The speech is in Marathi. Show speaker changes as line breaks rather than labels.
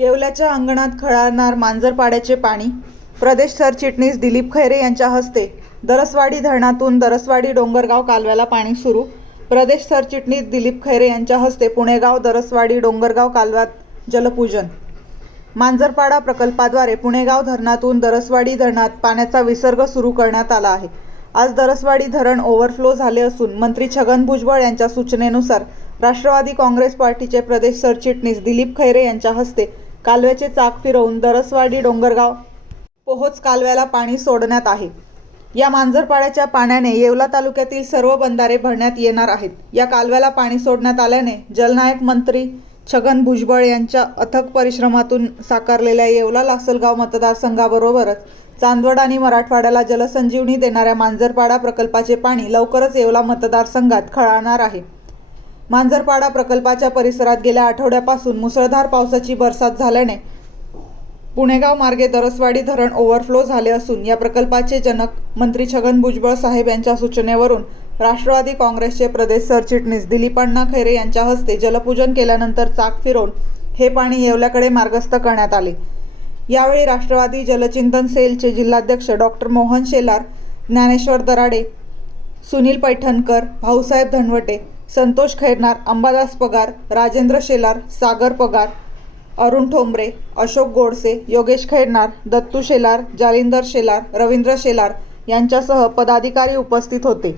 येवल्याच्या अंगणात खळाळणार मांजरपाड्याचे पाणी. प्रदेश सरचिटणीस दिलीप खैरे यांच्या हस्ते दरसवाडी धरणातून दरसवाडी डोंगरगाव कालव्याला पाणी सुरू. प्रदेश सरचिटणीस दिलीप खैरे यांच्या हस्ते पुणेगाव दरसवाडी डोंगरगाव कालव्यात जलपूजन. मांजरपाडा प्रकल्पाद्वारे पुणेगाव धरणातून दरसवाडी धरणात पाण्याचा विसर्ग सुरू करण्यात आला आहे. आज दरसवाडी धरण ओव्हरफ्लो झाले असून मंत्री छगन भुजबळ यांच्या सूचनेनुसार राष्ट्रवादी काँग्रेस पार्टीचे प्रदेश सरचिटणीस दिलीप खैरे यांच्या हस्ते कालव्याचे चाक फिरवून दरसवाडी डोंगरगाव पोहोच कालव्याला पाणी सोडण्यात आहे. या मांजरपाड्याच्या पाण्याने येवला तालुक्यातील सर्व बंधारे भरण्यात येणार आहेत. या कालव्याला पाणी सोडण्यात आल्याने जलनायक मंत्री छगन भुजबळ यांच्या अथक परिश्रमातून साकारलेल्या येवला लासलगाव मतदारसंघाबरोबरच चांदवड आणि मराठवाड्याला जलसंजीवनी देणाऱ्या मांजरपाडा प्रकल्पाचे पाणी लवकरच येवला मतदारसंघात खळाळणार आहे. मांजरपाडा प्रकल्पाच्या परिसरात गेल्या आठवड्यापासून मुसळधार पावसाची बरसात झाल्याने पुणेगाव मार्गे दरसवाडी धरण ओव्हरफ्लो झाले असून या प्रकल्पाचे जनक मंत्री छगन भुजबळ साहेब यांच्या सूचनेवरून राष्ट्रवादी काँग्रेसचे प्रदेश सरचिटणीस दिलीपण्णा खैरे यांच्या हस्ते जलपूजन केल्यानंतर चाक फिरवून हे पाणी येवल्याकडे मार्गस्थ करण्यात आले. यावेळी राष्ट्रवादी जलचिंतन सेलचे जिल्हाध्यक्ष डॉक्टर मोहन शेलार ज्ञानेश्वर दराडे सुनील पैठणकर भाऊसाहेब धनवटे संतोष खैरनार अंबादास पगार राजेंद्र शेलार सागर पगार अरुण ठोंबरे अशोक गोडसे योगेश खैरनार दत्तू शेलार जालिंदर शेलार रवींद्र शेलार यांच्यासह पदाधिकारी उपस्थित होते.